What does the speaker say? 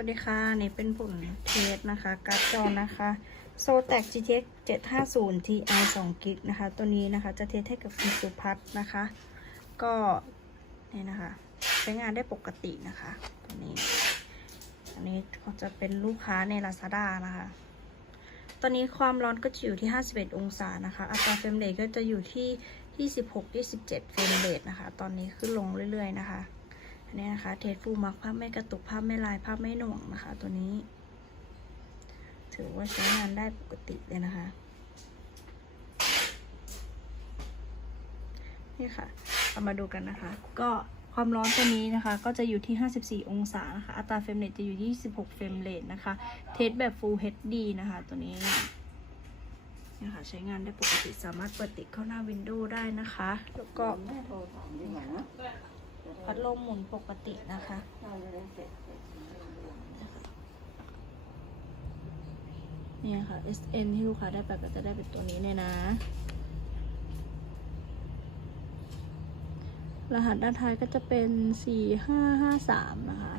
วัสดีค่ะ นี่เป็นผลเทสนะคะการ์ดจอนะคะโซแตก GTX 750 Ti 2 g b นะคะ ตัวนี้นะคะจะเทสให้กับคุณสุพัฒน์นะคะ ก็นี่นะคะ ใช้งานได้ปกตินะคะ ตัวนี้อันนี้เขาจะเป็นลูกค้าใน Lazada นะคะ ตอนนี้ความร้อนก็จะอยู่ที่ 51 องศานะคะ อัตราเฟรมเรทก็จะอยู่ที่ 26 27 เฟรมเรทนะคะ ตอนนี้ขึ้นลงเรื่อยๆนะคะ อันนี้นะคะเทสฟูมักภาพไม่กระตุกภาพไม่ลายภาพไม่หน่วงนะคะ ตัวนี้ ถือว่าใช้งานได้ปกติเลยนะคะ นี่ค่ะเอามาดูกันนะคะ ก็ความร้อนตัวนี้นะคะ ก็จะอยู่ที่ 54 องศานะคะ อัตราเฟรมเรทจะอยู่ที่16เฟรมเรทนะคะ เทสแบบ Full HD นะคะ ตัวนี้นี่ค่ะใช้งานได้ปกติสามารถเปิดติดเข้าหน้าวินโดว์ได้นะคะ แล้วก็ พัดลมหมุนปกตินะคะ เนี่ยค่ะ SN ที่ลูกค้าได้ไปก็จะได้เป็นตัวนี้เลยนะ รหัสด้านท้ายก็จะเป็น 4553 นะคะ